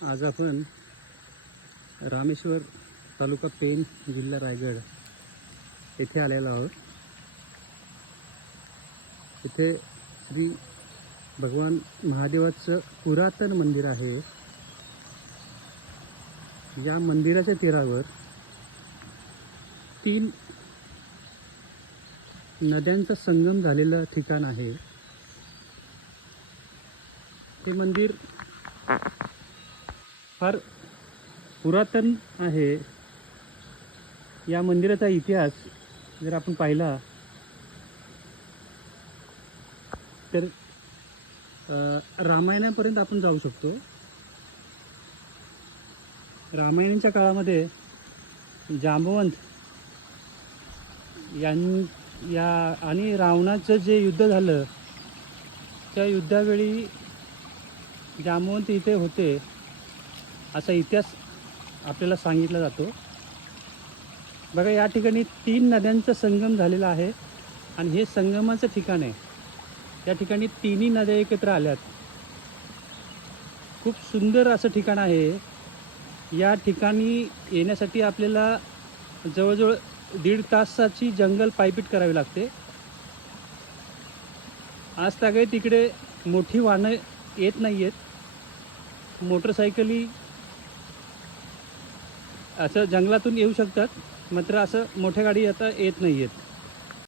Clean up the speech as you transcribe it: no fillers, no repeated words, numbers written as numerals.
आज आपण रामेश्वर तालुका पेन जिल्हा रायगड येथे आलेलो आहोत। इथे श्री भगवान महादेवाचं पुरातन मंदिर आहे। या मंदिराच्या तीरावर 3 नद्यांचा संगम झालेलं ठिकाण आहे। हे मंदिर फार पुरातन आहे। या मंदिराचा इतिहास जर आपण पाहिला तर रामायणापर्यंत आपण जाऊ शकतो। रामायणाच्या काळामध्ये जांबवंत आणि रावणाचं जे युद्ध झालं त्या युद्धावेळी जांबवंत इथे होते असा इतिहास आपल्याला सांगितला जातो। बघा, या ठिकाणी 3 नद्यांचा संगम झालेला आहे आणि हे संगमाचं ठिकाण आहे। या ठिकाणी 3 नद्या एकत्र आल्यात। खूप सुंदर असं ठिकाण आहे। या ठिकाणी येण्यासाठी आपल्याला जवळजवळ 1.5 तासाची जंगल पायपीट करावी लागते। आज तागे तिकडे मोठी वाहनं येत नाही आहेत। मोटरसायकली असं जंगलातून येऊ शकतात, मात्र असं मोठ्या गाडी आता येत नाही आहेत।